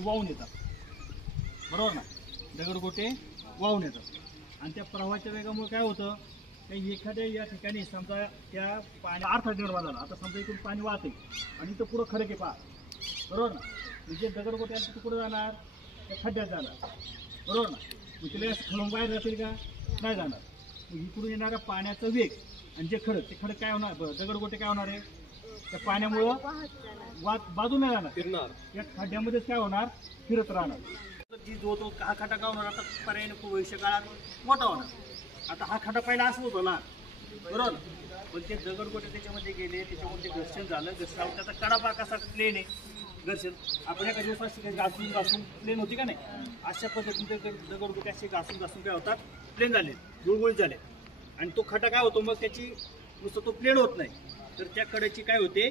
ते वाहून येतात, बरोबर ना. दगडगोटे वाहून येतात आणि त्या प्रवाहाच्या वेगामुळे काय होतं, काही एखाद्या या ठिकाणी समजा त्या पाणी अर्धा निर्माण झाला. आता समजा इथून पाणी वाहते आणि इथं पुढं खडक आहे पहा, बरोबर ना. म्हणजे दगडगोटे आले तर कुठं जाणार, तर खड्ड्यात जाणार, बरोबर ना. मग तिला खळून बाहेर जातील का, नाही जाणार. मग इकडून येणारा पाण्याचा वेग आणि जे खडक, ते खडक काय होणार, दगडगोटे काय होणार आहे, त्या पाण्यामुळं बाजूने जाणार, फिरणार, या खड्ड्यामध्येच काय होणार, फिरत राहणार. जी जो तो हा खड्डा काय होणार, आता पर्यायी भविष्य काळात मोठा होणार. आता हा खड्डा पहिला असं होतो ना, बरोबर. पण ते दगडगोटे त्याच्यामध्ये गेले, त्याच्यामध्ये घर्षण झालं, घर्षण त्याचा कडा कसा प्लेन आहे, घर्षण आपण एका दिवसात घासून घासून प्लेन होती का नाही, अशा पद्धतीने दगडगोटे असे घासून घासून काय होतात, प्लेन झाले, गुळगुळीत झाले. आणि तो खड्डा काय होतो, मग त्याची नुसतं तो प्लेन होत नाही, तर त्या कड्याची काय होते,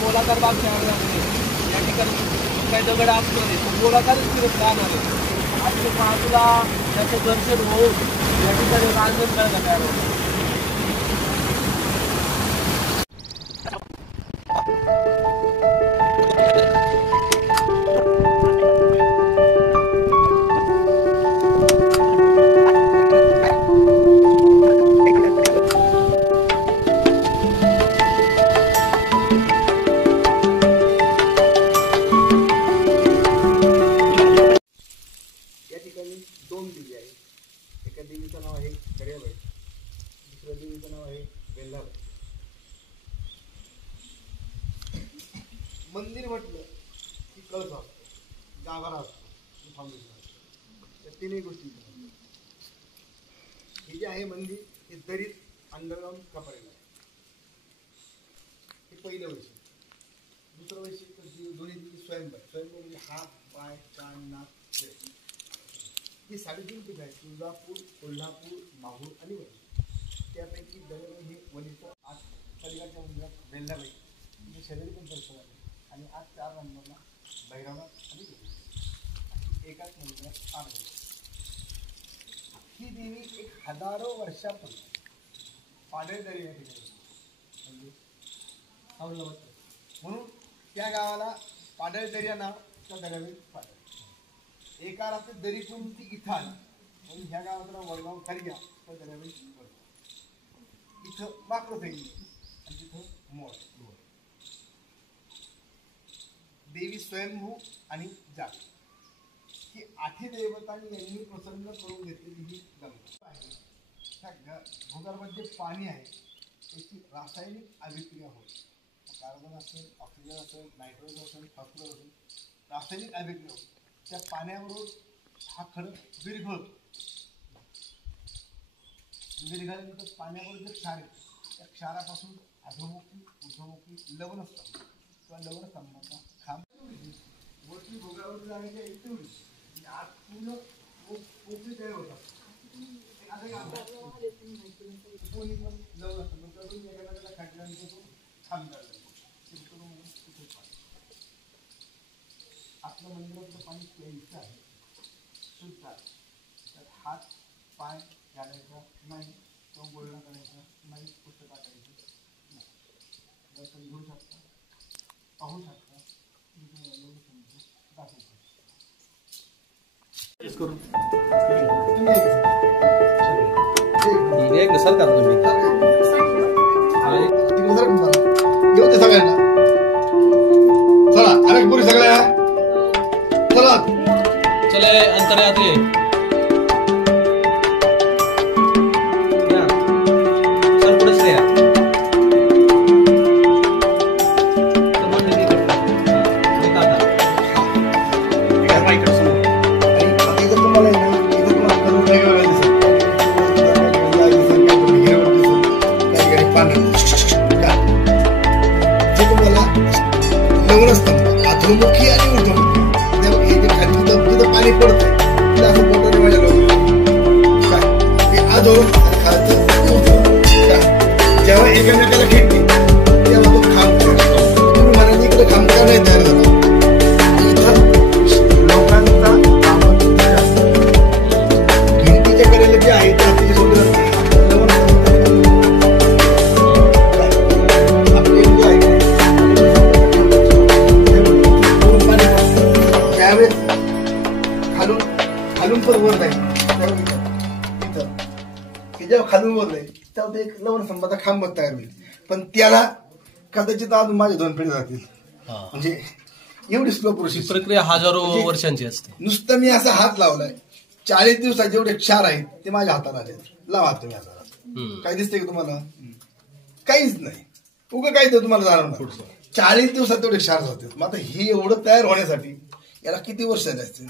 गोलाकार भाग या ठिकाणी काही दगड असतो नाही, तो गोलाकारच फिरत राहणार आहे. आपल्या बाजूला त्याचं दर्शन होऊन या ठिकाणी रांजणगाळ तयार होतं. दोन देवी आहेत. एका देवीचं नाव आहे कड्याबाई, दुसऱ्या देवीचं नाव आहे वेल्हाबाई. मंदिर म्हटलं की कळस असतो, गाभारा असतो, फाउंडेशन असतो. त्या तीनही गोष्टी हे जे आहे मंदिर, हे दरीत अंडरग्राऊंड कपारेला आहे. हे पहिलं वैशिष्ट्य. दुसरं वैशिष्ट्य दोन्ही दिवशी स्वयंभर. स्वयंभर म्हणजे हात, पाय, कान, नाक, ही 3.5 पिढी आहेत. तुळजापूर, कोल्हापूर, माहूर आणि वणी. त्यापैकी दगड हे वणीचं आज पलीकडच्या मंदिरात वेल्हाबाई म्हणजे शरीर पण दर्शन आहे. आणि आज 4 नंबरला भैरवनाथ आणि एकाच मंदिरात 8 देवी. ही देवी 1000 वर्षापूर्वी पाडळदरी या ठिकाणी म्हणजे म्हणून त्या गावाला पाडळदरी नाव, त्या दगडावर पाडळ. एका रात्री दरी कोणती इथं आली म्हणून ह्या गावाला वडगाव खरग्या तर दर्यावेळी इथं माकडं फेकली आणि तिथं मोळ. देवी स्वयंभू आणि जाग ही 8 देवतांनी यांनी प्रसन्न करून घेतलेली ही गंगा आहे. ह्या भूगर्भात जे पाणी आहे त्याची रासायनिक अभिक्रिया होते. कार्बन असेल, ऑक्सिजन असेल, नायट्रोजन असेल, फॉस्फरस असेल, रासायनिक अभिक्रिया होते. त्या पाण्याबरोबर हा खडक विरघळतो. विरघळल्यानंतर पाण्याबरोबर जे क्षार आहे त्या क्षारापासून अधोमुखी, ऊर्ध्वमुखी लवण असतात किंवा लवण संबंध खांब वरती भोगावर जाण्याच्या एकटी आत पूर्ण पोकळी तयार होतात. कोणी पण लवण असतं पण तरुण एखाद्याला खाटल्यानंतर तो खांब जातो. आपल्या मंदिरातलं पाणी प्यायचं आहे, शुद्ध आहे. तर हात पाय घालायचा नाही, तो गोळणा करायचा नाही, पुस्तका करायची नाही. एक सरकार तुम्ही येऊ दे सगळ्यांना. चला अनेक पुरी सगळ्या चला चले अंतर्यात ये सर पुढे श्रेया अधोमुखी आणि ऊर्ध्वमुखी हे जे खाली तिथं पाणी पडतंय तिथं असं बोटाने माझ्या लोक काय ते अधोरुख आणि खालचं ऊर्ध्व काय जेव्हा एकमेकाला खेळते तेव्हा तो खांब तुम्ही म्हणाले इकडे खांब का नाही तयार झाला इथं लोकांचा भिंतीच्या कडेला जे आहे ते अतिशय सुंदर खालून पण वर नाही जेव्हा खालून वर नाही तेव्हा ते एक लवण संपाचा खांब तयार होईल पण त्याला कदाचित अजून माझे 2 पिढी जातील म्हणजे एवढी स्लो प्रोसेस प्रक्रिया हजारो वर्षांची असते. नुसतं मी असा हात लावलाय 40 दिवसात जेवढे क्षार आहेत ते माझ्या हाताला आले. लावा तुम्ही हाताला काय दिसतंय का तुम्हाला? काहीच नाही उगं काही तर तुम्हाला जाणवणार 40 दिवसात तेवढे क्षार जातात. मग आता हे एवढं तयार होण्यासाठी याला किती वर्ष झाले असतील?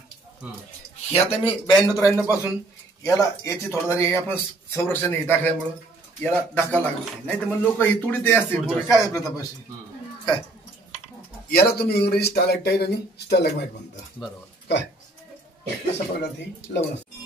हे आता मी 92-93 पासून याची थोडं जरी आपण संरक्षण हे टाकल्यामुळं याला धक्का लागत नाही तर मग लोक ही तुडी ते असतील काय प्रतापाशी काय याला तुम्ही इंग्रजी स्टॅलेक्टाईट आणि स्टॅलेग्माइट म्हणता बरोबर काय अशा प्रकारची लवण असते.